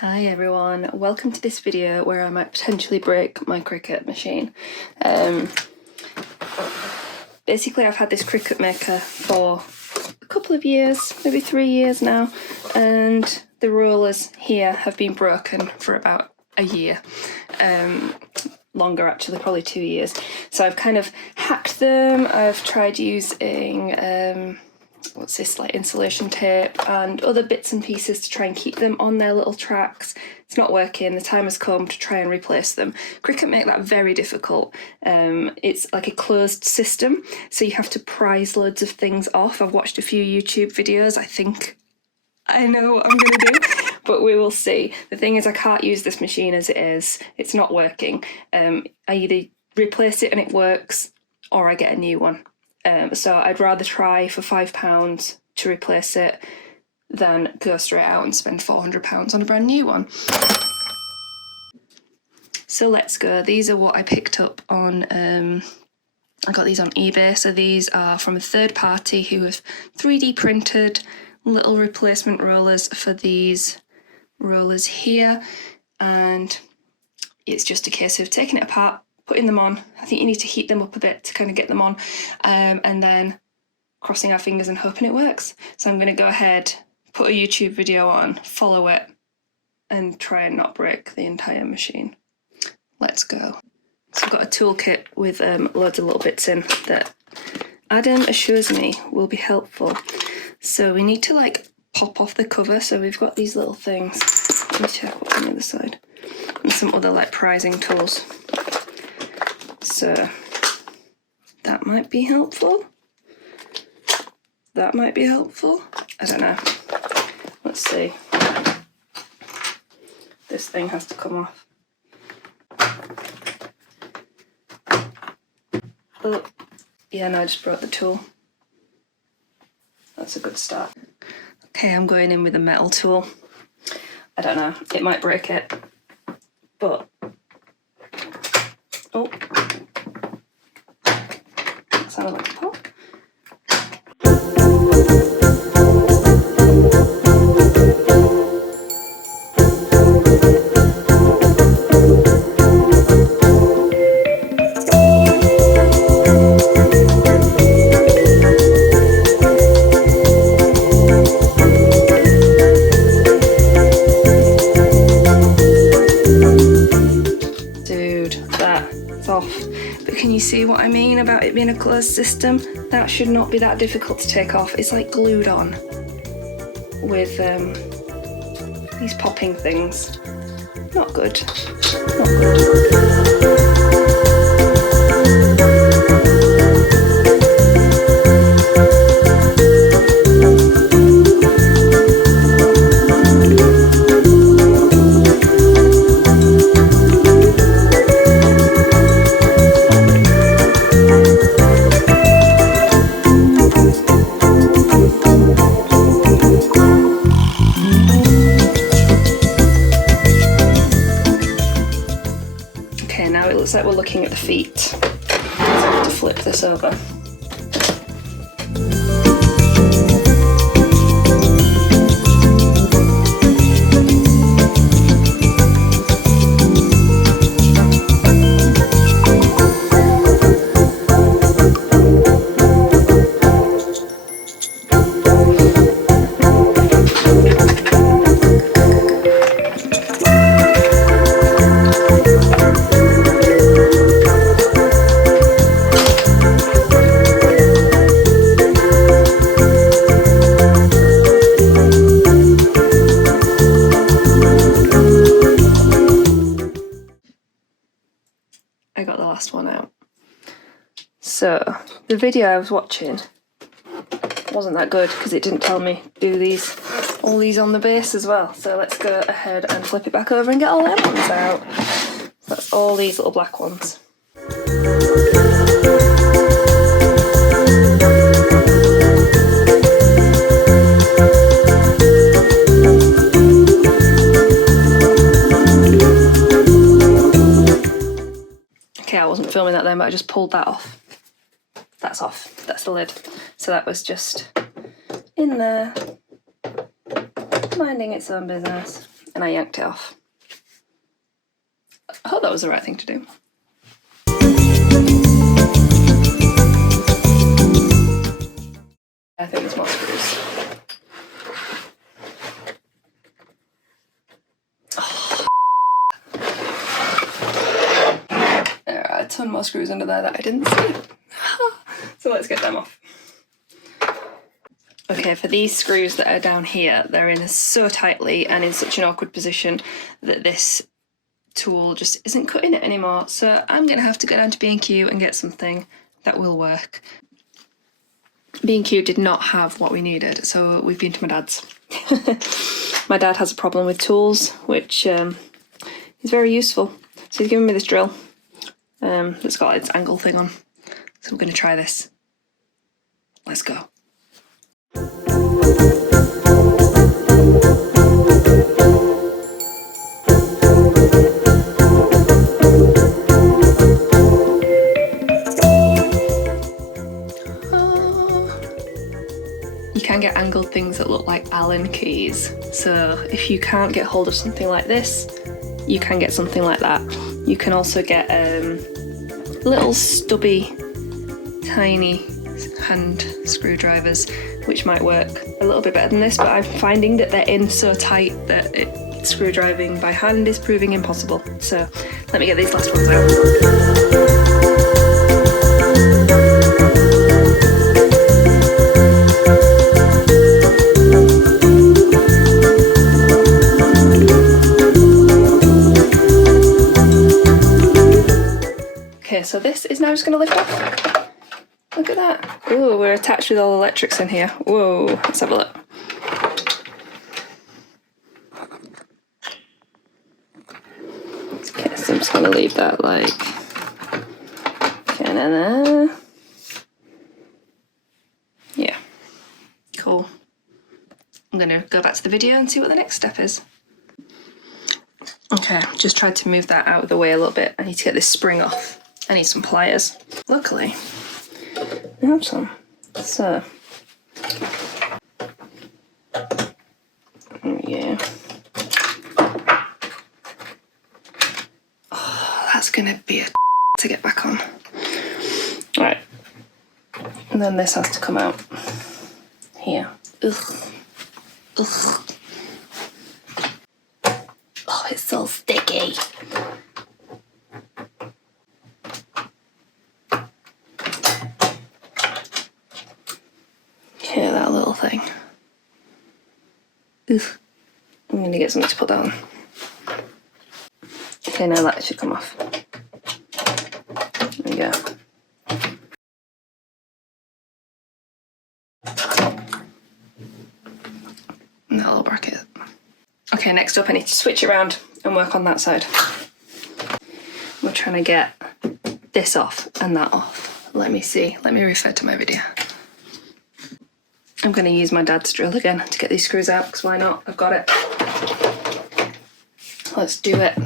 Hi everyone, welcome to this video where I might potentially break my Cricut machine. Basically I've had this Cricut Maker for a couple of years, maybe 3 years now, and the rollers here have been broken for about a year. Longer actually, probably 2 years. So I've kind of hacked them. I've tried using what's this, like insulation tape and other bits and pieces to try and keep them on their little tracks. It's not working. The time has come to try and replace them. Cricut make that very difficult. It's like a closed system, so you have to prise loads of things off. I've watched a few YouTube videos. I think I know what I'm gonna do, but we will see. The thing is, I can't use this machine as it is. It's not working. I either replace it and it works, or I get a new one. So I'd rather try for £5 to replace it than go straight out and spend £400 on a brand new one. So let's go. These are what I picked up on, I got these on eBay. So these are from a third party who have 3D printed little replacement rollers for these rollers here. And it's just a case of taking it apart, putting them on. I think you need to heat them up a bit to kind of get them on, and then crossing our fingers and hoping it works. So I'm going to go ahead, put a YouTube video on, follow it, and try and not break the entire machine. Let's go. So I've got a toolkit with loads of little bits in that Adam assures me will be helpful. So we need to like pop off the cover. So we've got these little things. Let me check what's on the other side. And some other like prizing tools. So that might be helpful. That might be helpful. I don't know. Let's see. This thing has to come off. Oh, yeah, no, I just brought the tool. That's a good start. Okay, I'm going in with a metal tool. I don't know, it might break it, but oh, that sounded like a pop. Off. But can you see what I mean about it being a closed system? That should not be that difficult to take off. It's like glued on with these popping things. Not good. Not good. Looks like we're looking at the feet. So I have to flip this over. I got the last one out. So the video I was watching wasn't that good because it didn't tell me do all these on the base as well. So let's go ahead and flip it back over and get all them ones out. So that's all these little black ones. I wasn't filming that then, but I just pulled that off. That's off. That's the lid. So that was just in there, minding its own business. and I yanked it off. I hope that was the right thing to do. I think there's more screws. Oh. There are a ton more screws under there that I didn't see. So let's get them off. Okay, for these screws that are down here, they're in so tightly and in such an awkward position that this tool just isn't cutting it anymore. So I'm gonna have to go down to B&Q and get something that will work. B&Q did not have what we needed, so we've been to my dad's. My dad has a problem with tools, which is very useful. So he's given me this drill that's got its angle thing on. So we're gonna try this. Let's go. You can get angled things that look like Allen keys. So if you can't get hold of something like this, you can get something like that. You can also get little stubby, tiny hand screwdrivers, which might work a little bit better than this, but I'm finding that they're in so tight that screwdriving by hand is proving impossible. So let me get these last ones out. Okay, so this is now just going to lift off. Look at that. Ooh, we're attached with all the electrics in here. Whoa, let's have a look. Okay, so I'm just going to leave that like kind of there. Yeah, cool. I'm going to go back to the video and see what the next step is. Okay, just tried to move that out of the way a little bit. I need to get this spring off. I need some pliers. Luckily, I have some. So, yeah. Oh, that's gonna be a to get back on. Right. And then this has to come out here. Ugh. Ugh. Oh, it's so sticky. Okay, that little thing. Ugh. I'm gonna get something to put down. Okay, now that should come off. There we go. And that little bracket. Okay, next up I need to switch it around and work on that side. We're trying to get this off and that off. Let me see. Let me refer to my video. I'm going to use my dad's drill again to get these screws out, because why not? I've got it. Let's do it.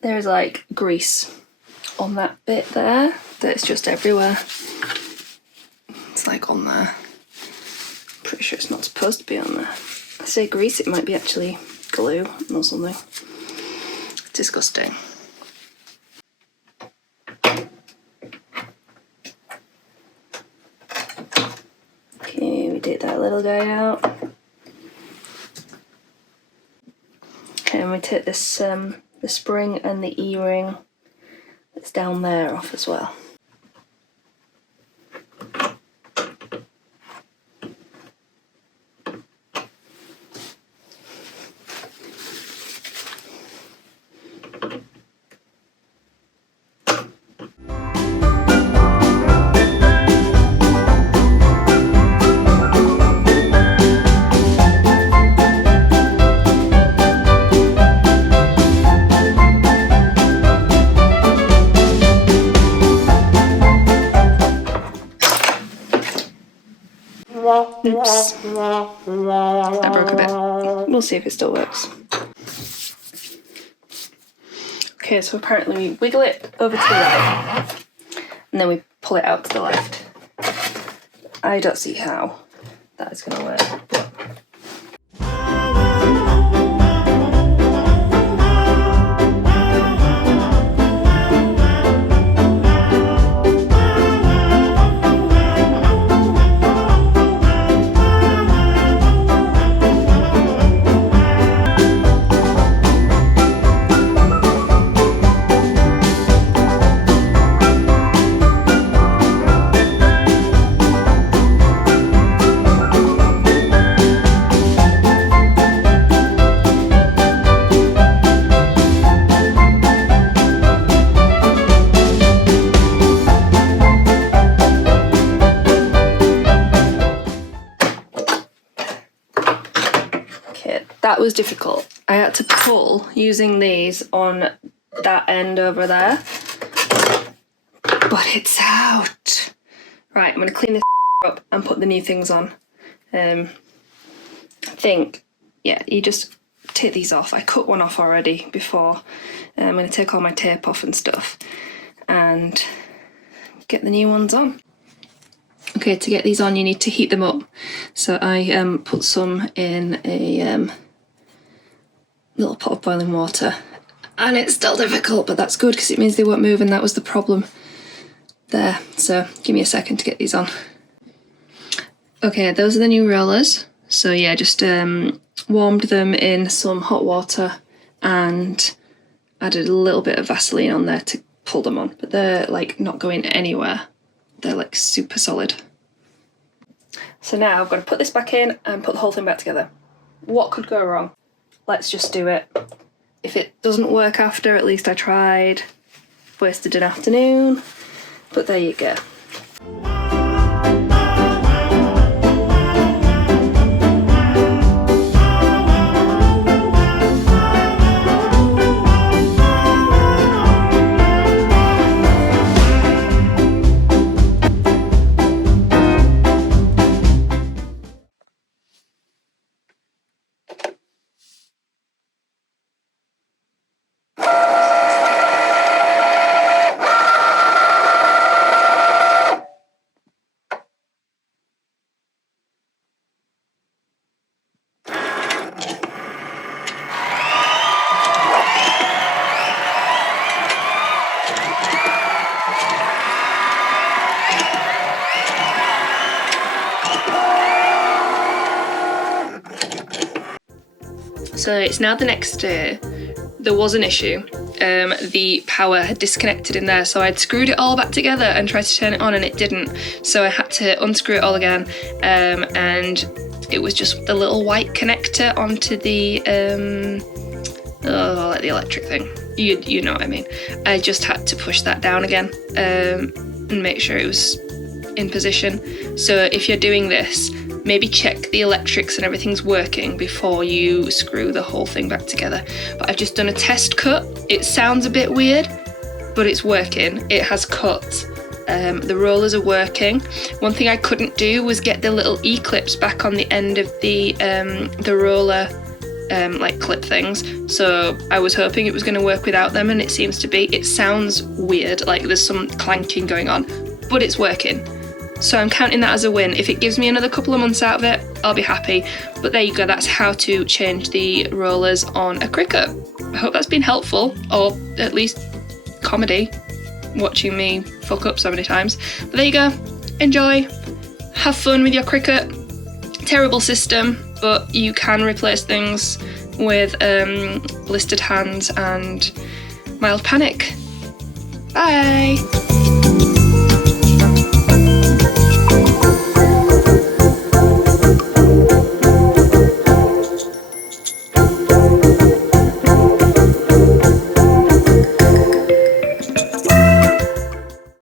There's like grease on that bit there that's just everywhere. It's like on there. Pretty sure it's not supposed to be on there. I say grease, it might be actually glue or something. It's disgusting. Okay, we take that little guy out. Okay, and we take this the spring and the E-ring that's down there off as well. Oops. That broke a bit. We'll see if it still works. Okay, so apparently we wiggle it over to the right and then we pull it out to the left. I don't see how that is going to work, but that was difficult. I had to pull using these on that end over there, but it's out. Right, I'm going to clean this up and put the new things on. I think, yeah, you just take these off. I cut one off already before. I'm going to take all my tape off and stuff and get the new ones on. Okay, to get these on you need to heat them up. So I put some in a little pot of boiling water, and it's still difficult, but that's good because it means they won't move, and that was the problem there. So give me a second to get these on. Okay, those are the new rollers. So yeah, just warmed them in some hot water and added a little bit of Vaseline on there to pull them on, but they're like not going anywhere. They're like super solid. So now I've got to put this back in and put the whole thing back together. What could go wrong? Let's just do it. If it doesn't work after, at least I tried. Wasted an afternoon, but there you go. So it's now the next day. There was an issue. The power had disconnected in there, so I'd screwed it all back together and tried to turn it on and it didn't. So I had to unscrew it all again, and it was just the little white connector onto the like the electric thing. You know what I mean. I just had to push that down again and make sure it was in position. So if you're doing this, maybe check the electrics and everything's working before you screw the whole thing back together. But I've just done a test cut. It sounds a bit weird, but it's working. It has cut. The rollers are working. One thing I couldn't do was get the little E-clips back on the end of the roller like clip things. So I was hoping it was going to work without them, and it seems to be. It sounds weird, like there's some clanking going on, but it's working. So I'm counting that as a win. If it gives me another couple of months out of it, I'll be happy. But there you go, that's how to change the rollers on a Cricut. I hope that's been helpful, or at least comedy, watching me fuck up so many times. But there you go, enjoy, have fun with your Cricut. Terrible system, but you can replace things with blistered hands and mild panic. Bye!